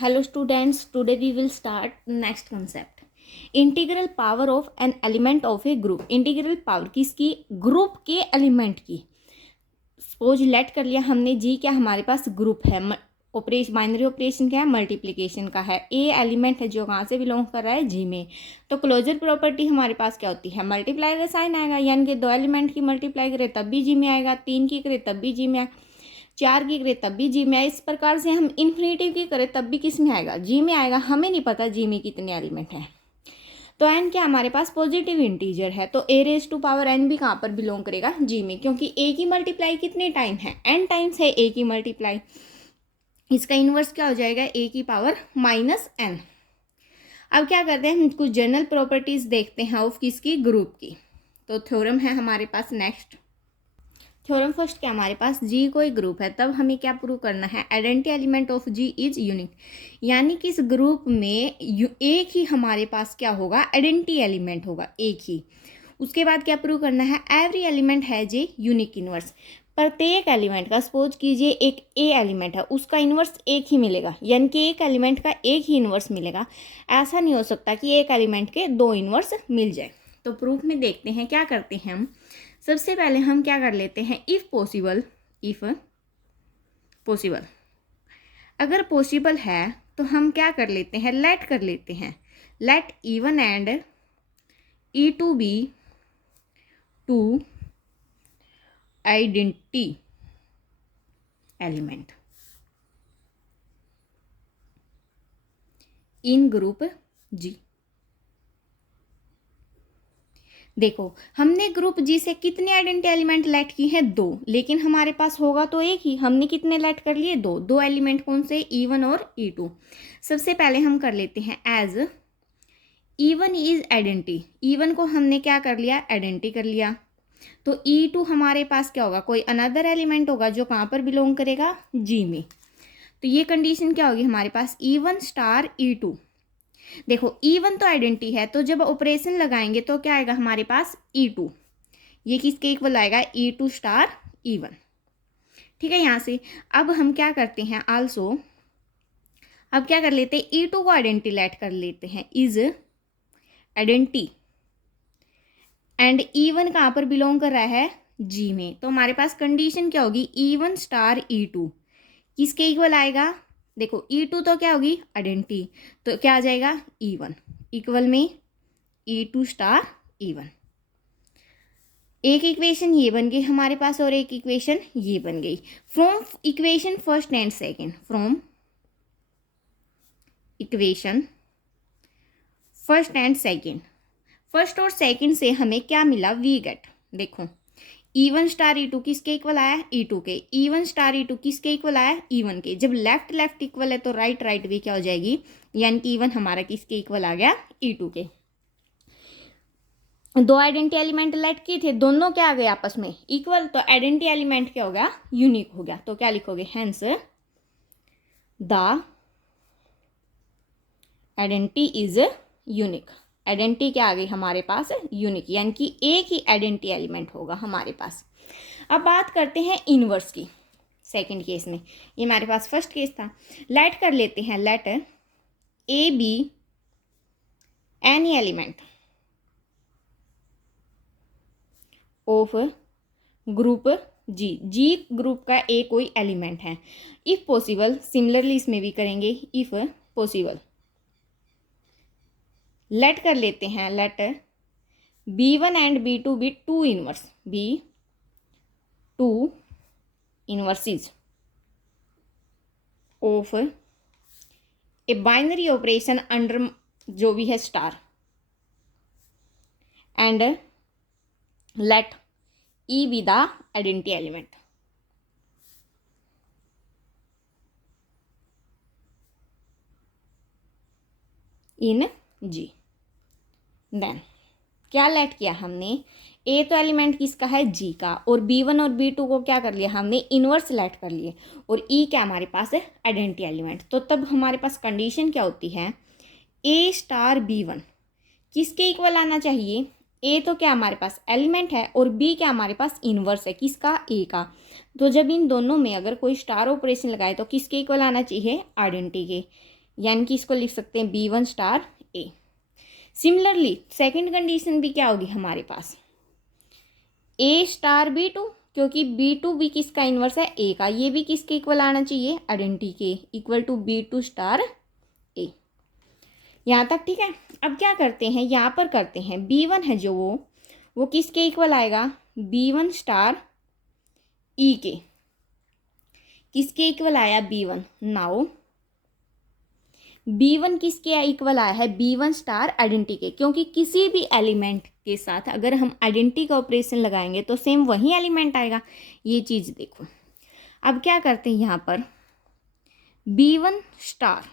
Hello students, today we will start next concept. Integral power of an element of A group. Integral power किसकी? Group के element की. Suppose let कर लिया हमने जी, क्या हमारे पास ग्रुप है, ऑपरेशन बाइनरी ऑपरेशन क्या है, मल्टीप्लिकेशन का है. ए एलिमेंट है जो कहाँ से बिलोंग कर रहा है, जी में. तो क्लोजर प्रॉपर्टी हमारे पास क्या होती है, मल्टीप्लाई का साइन आएगा, यानी कि 2 एलिमेंट की मल्टीप्लाई करे तब भी जी में आएगा, 3 की करे तब भी जी में आएगा, 4 की करे तब भी जी में आए. इस प्रकार से हम इन्फिनेटिव की करें तब भी किस में आएगा, जी में आएगा. हमें नहीं पता जी में कितने एलिमेंट हैं. तो एन क्या हमारे पास पॉजिटिव इंटीजर है, तो ए रेज टू पावर एन भी कहाँ पर बिलोंग करेगा, जी में, क्योंकि ए की मल्टीप्लाई कितने टाइम है, एन टाइम्स है ए की मल्टीप्लाई. इसका इन्वर्स क्या हो जाएगा, ए की पावर माइनस एन. अब क्या करते हैं, हम कुछ जनरल प्रॉपर्टीज देखते हैं ऑफ किसकी, ग्रुप की. तो थ्योरम है हमारे पास. नेक्स्ट थ्योरम फर्स्ट क्या हमारे पास, जी कोई ग्रुप है तब हमें क्या प्रूव करना है, identity element of G is unique. यानी कि इस ग्रुप में एक ही हमारे पास क्या होगा, आइडेंटिटी एलिमेंट होगा एक ही. उसके बाद क्या प्रूव करना है, एवरी एलिमेंट है जे यूनिक इनवर्स. प्रत्येक एलिमेंट का, सपोज कीजिए एक ए एलिमेंट है, उसका इन्वर्स एक ही मिलेगा, यानी कि एक एलिमेंट का एक ही इन्वर्स मिलेगा. ऐसा नहीं हो सकता कि एक एलिमेंट के 2 इन्वर्स मिल जाए. तो प्रूफ में देखते हैं क्या करते हैं हम. सबसे पहले हम क्या कर लेते हैं, इफ़ पॉसिबल अगर पॉसिबल है तो हम क्या कर लेते हैं, लेट कर लेते हैं, let E1 and E2 be 2 identity element in group G. देखो हमने ग्रुप जी से कितने आइडेंटिटी एलिमेंट लेट की हैं, 2, लेकिन हमारे पास होगा तो एक ही. हमने कितने लेट कर लिए, 2 एलिमेंट. कौन से, E1 और E2. सबसे पहले हम कर लेते हैं as E1 is identity. E1 को हमने क्या कर लिया, आइडेंटिटी कर लिया. तो E2 हमारे पास क्या होगा, कोई अनदर एलिमेंट होगा जो कहाँ पर बिलोंग करेगा, जी में. तो ये कंडीशन क्या होगी हमारे पास, E1 स्टार E2. देखो E1 तो आइडेंटिटी है, तो जब ऑपरेशन लगाएंगे तो क्या आएगा हमारे पास, E2. ये किसके इक्वल आएगा, E2 स्टार E1. ठीक है. यहाँ से अब हम क्या करते हैं, आल्सो अब क्या कर लेते हैं, E2 को आइडेंटिटी लेट कर लेते हैं, इज आइडेंटिटी. एंड E1 कहाँ पर बिलोंग कर रहा है, जी में. तो हमारे पास कंडीशन क्या होगी, E1 स्टार E2 किसके इक्वल आएगा. देखो E2 तो क्या होगी, आइडेंटिटी, तो क्या आ जाएगा, E1 इक्वल में E2 स्टार E1. एक इक्वेशन ये बन गई हमारे पास और एक इक्वेशन ये बन गई. From equation first and second, from equation first and second, first और सेकेंड से हमें क्या मिला, वी गेट. देखो E1 स्टार E2 किसके इक्वल आया, E2 के. E1 स्टार E2 किसके इक्वल आया, E1 के. जब लेफ्ट लेफ्ट इक्वल है तो राइट राइट भी क्या हो जाएगी, यानी कि E1 हमारा किसके इक्वल आ गया, E2 के. 2 आइडेंटिटी एलिमेंट लेट किए थे, दोनों क्या आ गए आपस में इक्वल, तो आइडेंटिटी एलिमेंट क्या हो गया, यूनिक हो गया. तो क्या लिखोगे, hence the identity is unique. Identity क्या आ गई हमारे पास, यूनिक, यानी कि एक ही आइडेंटिटी एलिमेंट होगा हमारे पास. अब बात करते हैं इनवर्स की. सेकंड केस में, ये हमारे पास फर्स्ट केस था. लेट कर लेते हैं, let A B any element of group G. G group का ए कोई एलिमेंट है. इफ पॉसिबल, सिमिलरली इसमें भी करेंगे, इफ पॉसिबल लेट कर लेते हैं, let B1 and B2 be 2 inverse, be 2 inverses of a binary operation under जो भी है star. And let E be the identity element. In G. Then क्या लेट किया हमने, ए तो एलिमेंट किसका है, जी का, और B1 और B2 को क्या कर लिया हमने, इनवर्स लेट कर लिए, और ई क्या हमारे पास है, आइडेंटिटी एलिमेंट. तो तब हमारे पास कंडीशन क्या होती है, ए स्टार B1 किसके इक्वल आना चाहिए, ए तो क्या हमारे पास एलिमेंट है और बी क्या हमारे पास इन्वर्स है, किसका, ए का. तो जब इन दोनों में अगर कोई स्टार ऑपरेशन लगाए तो किसके इक्वल आना चाहिए, आइडेंटिटी के. यानी कि इसको लिख सकते हैं B1 स्टार ए। सिमिलरली सेकंड कंडीशन भी क्या होगी हमारे पास, A स्टार B2, क्योंकि B2 भी किसका इन्वर्स है, A का, ये भी किसके इक्वल आना चाहिए, आइडेंटिटी के, equal to B2 star A। यहाँ तक ठीक है। अब क्या करते हैं, यहाँ पर करते हैं B1 है जो वो किसके इक्वल आएगा, B1 स्टार E के। किसके इक्वल आया B1, नाउ B1 किसके इक्वल आया है, B1 स्टार आइडेंटिटी के, क्योंकि किसी भी एलिमेंट के साथ अगर हम आइडेंटिटी का ऑपरेशन लगाएंगे तो सेम वही एलिमेंट आएगा, ये चीज़ देखो। अब क्या करते हैं यहाँ पर, B1 स्टार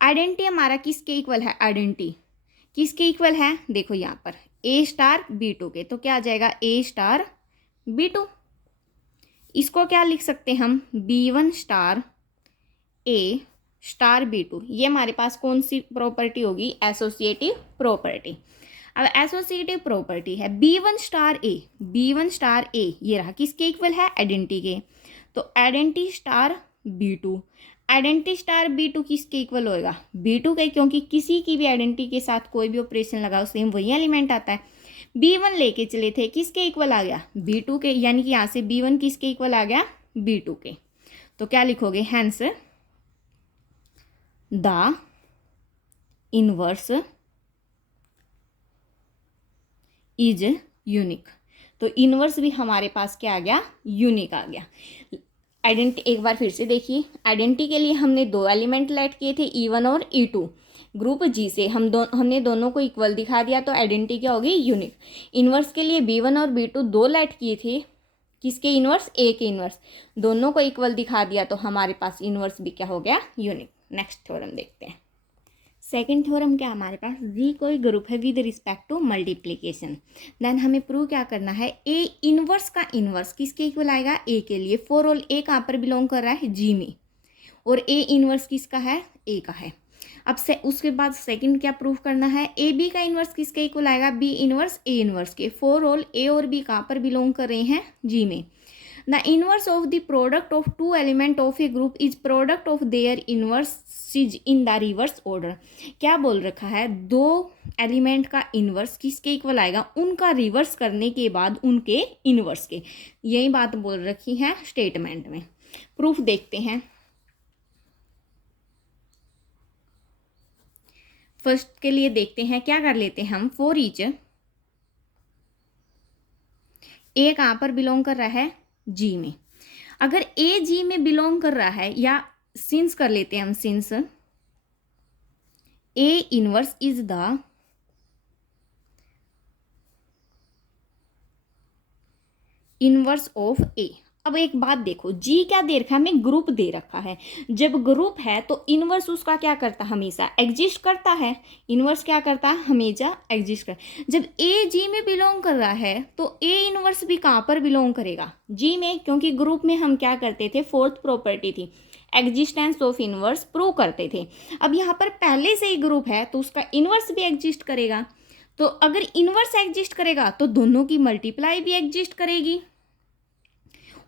आइडेंटिटी हमारा किसके इक्वल है, आइडेंटिटी किसके इक्वल है, देखो यहाँ पर A स्टार B2 के, तो क्या आ जाएगा A स्टार B2। इसको क्या लिख सकते हैं हम, B1 star A star B2। ये हमारे पास कौन सी प्रॉपर्टी होगी, एसोसिएटिव प्रॉपर्टी। अब एसोसिएटिव प्रॉपर्टी है B1 star A, B1 star A ये रहा किसके इक्वल है, आइडेंटिटी के, तो identity star B2, identity star B2 किसके इक्वल होएगा, B2 के, क्योंकि किसी की भी आइडेंटिटी के साथ कोई भी ऑपरेशन लगाओ सेम वही एलिमेंट आता है। B1 लेके चले थे, किसके इक्वल आ गया, B2 के, यानी कि यहाँ से B1 किसके इक्वल आ गया, B2 के। तो क्या लिखोगे, hence the inverse is unique. तो इनवर्स भी हमारे पास क्या आ गया, यूनिक आ गया। आइडेंटिटी एक बार फिर से देखिए, आइडेंटिटी के लिए हमने दो एलिमेंट लेट किए थे E1 और E2, ग्रुप जी से हमने दोनों को इक्वल दिखा दिया, तो आइडेंटिटी क्या होगी, यूनिक। इनवर्स के लिए B1 और B2 दो लेट किए थे, किसके इनवर्स, A के इनवर्स, दोनों को इक्वल दिखा दिया, तो हमारे पास इनवर्स भी क्या हो गया, यूनिक। नेक्स्ट थ्योरम देखते हैं। सेकेंड थ्योरम क्या हमारे पास, जी कोई ग्रुप है with respect to multiplication, then हमें प्रूव क्या करना है, ए इनवर्स का इनवर्स किसके इक्वल आएगा, ए के लिए, फॉर ऑल ए कहाँ पर बिलोंग कर रहा है, जी में, और ए इनवर्स किसका है, ए का है। अब से उसके बाद सेकंड क्या प्रूव करना है, ए बी का इनवर्स किसके इक्वल आएगा, बी इनवर्स ए इनवर्स के, फॉर ऑल ए और बी कहाँ पर बिलोंग कर रहे हैं, जी में। The inverse of the product of two element of a group is product of their inverses in the reverse order। क्या बोल रखा है, दो एलिमेंट का इनवर्स किसके इक्वल आएगा, उनका रिवर्स करने के बाद उनके इनवर्स के, यही बात बोल रखी है स्टेटमेंट में। प्रूफ देखते हैं। फर्स्ट के लिए देखते हैं, क्या कर लेते हैं हम, फॉर ईच ए कहाँ पर बिलोंग कर रहा है, जी में। अगर ए जी में बिलोंग कर रहा है, या सिंस कर लेते हैं हम, since A inverse is the inverse of A. अब एक बात देखो, जी क्या दे रखा है, हमें ग्रुप दे रखा है। जब ग्रुप है तो इनवर्स उसका क्या करता है, हमेशा एग्जिस्ट करता है। इनवर्स क्या करता है, हमेशा एग्जिस्ट कर। जब ए जी में बिलोंग कर रहा है तो ए इनवर्स भी कहाँ पर बिलोंग करेगा, जी में, क्योंकि ग्रुप में हम क्या करते थे, फोर्थ प्रॉपर्टी थी एग्जिस्टेंस ऑफ इनवर्स प्रूव करते थे। अब यहाँ पर पहले से ही ग्रुप है तो उसका इनवर्स भी एग्जिस्ट करेगा। तो अगर इनवर्स एग्जिस्ट करेगा तो दोनों की मल्टीप्लाई भी एग्जिस्ट करेगी,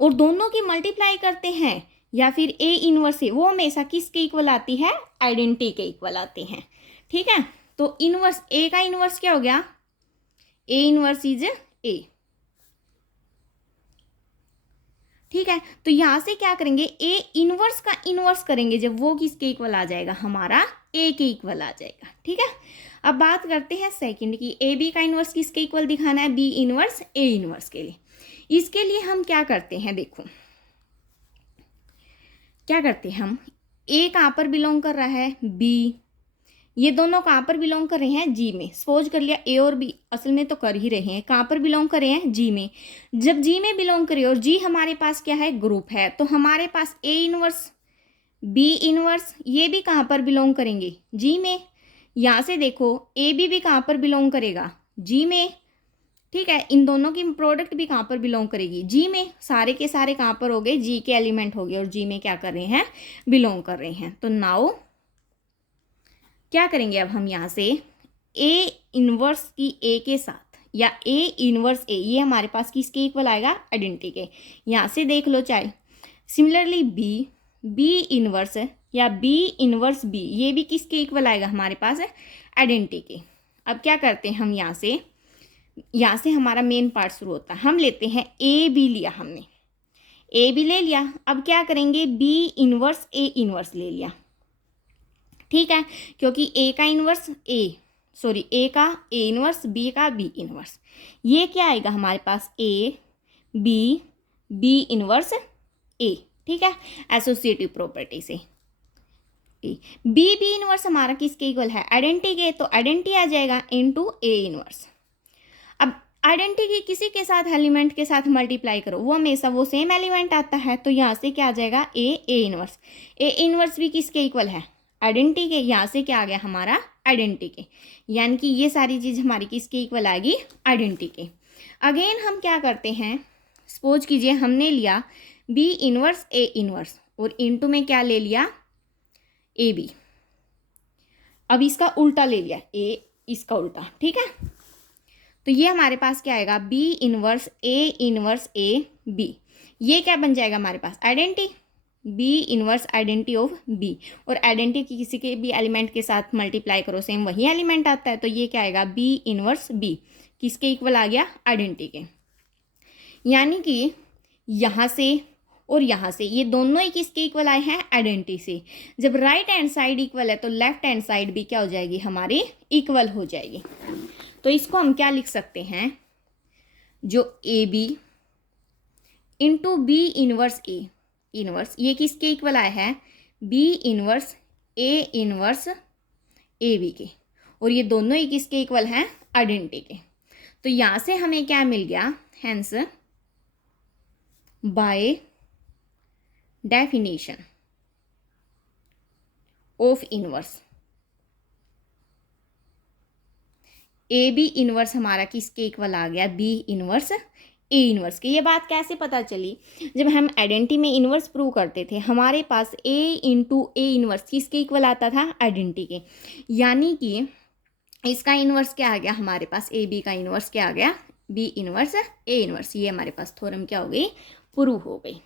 और दोनों की मल्टीप्लाई करते हैं या फिर ए इनवर्स है, वो हमेशा किसके इक्वल आती है, आइडेंटिटी के इक्वल आती हैं। ठीक है, तो इनवर्स ए का इनवर्स क्या हो गया, ए इनवर्स इज ए। ठीक है, तो यहां से क्या करेंगे, ए इनवर्स का इनवर्स करेंगे, जब वो किसके इक्वल आ जाएगा, हमारा ए के इक्वल आ जाएगा। ठीक है, अब बात करते हैं सेकंड की, ए बी का इनवर्स किसके इक्वल दिखाना है, बी इनवर्स ए इनवर्स के लिए। इसके लिए हम क्या करते हैं, देखो क्या करते हैं हम, ए कहाँ पर बिलोंग कर रहा है, बी, ये दोनों कहाँ पर बिलोंग कर रहे हैं, जी में। सपोज कर लिया ए और बी असल में तो कर ही रहे हैं, कहाँ पर बिलोंग कर रहे हैं, जी में। जब जी में बिलोंग करे और जी हमारे पास क्या है, ग्रुप है, तो हमारे पास ए इनवर्स बी इनवर्स ये भी कहाँ पर बिलोंग करेंगे, जी में। यहाँ से देखो ए बी भी कहाँ पर बिलोंग करेगा, जी में। ठीक है, इन दोनों की प्रोडक्ट भी कहाँ पर बिलोंग करेगी, जी में। सारे के सारे कहाँ पर हो गए, जी के एलिमेंट हो गए, और जी में क्या कर रहे हैं, बिलोंग कर रहे हैं। तो नाउ क्या करेंगे, अब हम यहाँ से ए इनवर्स की ए के साथ, या ए इनवर्स ए, ये हमारे पास किसके इक्वल आएगा, आइडेंटिटी के। यहाँ से देख लो चाहे। सिमिलरली बी इनवर्स या बी इनवर्स बी, ये भी किसके इक्वल आएगा हमारे पास है आइडेंटिटी के। अब क्या करते हैं हम यहाँ से हमारा मेन पार्ट शुरू होता है। हम लेते हैं ए बी, लिया हमने ए बी ले लिया। अब क्या करेंगे बी इनवर्स ए इनवर्स ले लिया, ठीक है, क्योंकि ए का इनवर्स ए का ए इनवर्स, बी का बी इनवर्स, ये क्या आएगा हमारे पास ए बी इनवर्स ए, ठीक है, एसोसिएटिव प्रॉपर्टी से बी इनवर्स हमारा किसके इक्वल है आइडेंटिटी के, तो आइडेंटिटी आ जाएगा इनटू ए इनवर्स। अब आइडेंटिटी किसी के साथ एलिमेंट के साथ मल्टीप्लाई करो वो हमेशा वो सेम एलिमेंट आता है, तो यहाँ से क्या आ जाएगा ए इनवर्स भी किसके इक्वल है आइडेंटिटी के, यहाँ से क्या आ गया हमारा आइडेंटिटी के, यानी कि ये सारी चीज़ हमारी किसके इक्वल आएगी आइडेंटिटी के। अगेन हम क्या करते हैं, सपोज कीजिए हमने लिया बी इनवर्स ए इनवर्स और इनटू में क्या ले लिया ए बी, अब इसका उल्टा ले लिया ए इसका उल्टा, ठीक है, तो ये हमारे पास क्या आएगा बी इनवर्स ए बी, ये क्या बन जाएगा हमारे पास identity, B inverse identity of B, और आइडेंटिटी की किसी के भी एलिमेंट के साथ मल्टीप्लाई करो सेम वही एलिमेंट आता है, तो ये क्या आएगा बी इनवर्स बी किसके इक्वल आ गया आइडेंटिटी के। यानी कि यहाँ से और यहाँ से ये दोनों ही किसके इक्वल आए हैं आइडेंटिटी से। जब राइट हैंड साइड इक्वल है तो लेफ्ट हैंड साइड भी क्या हो जाएगी हमारी इक्वल हो जाएगी। तो इसको हम क्या लिख सकते हैं, जो A B into B inverse A inverse, ये किसके इक्वल आया है बी इनवर्स ए बी के, और ये दोनों ही किसके इक्वल हैं आइडेंटिटी के। तो यहाँ से हमें क्या मिल गया, hence by definition of inverse A B inverse हमारा किसके इक्वल आ गया बी इनवर्स ए इनवर्स के। ये बात कैसे पता चली, जब हम आइडेंटिटी में इनवर्स प्रूव करते थे हमारे पास ए इंटू ए इनवर्स किसके इक्वल आता था आइडेंटिटी के, यानी कि इसका इनवर्स क्या आ गया हमारे पास ए बी का इनवर्स क्या आ गया बी इनवर्स ए इनवर्स, ये हमारे पास थ्योरम क्या हो गई प्रूव हो गई।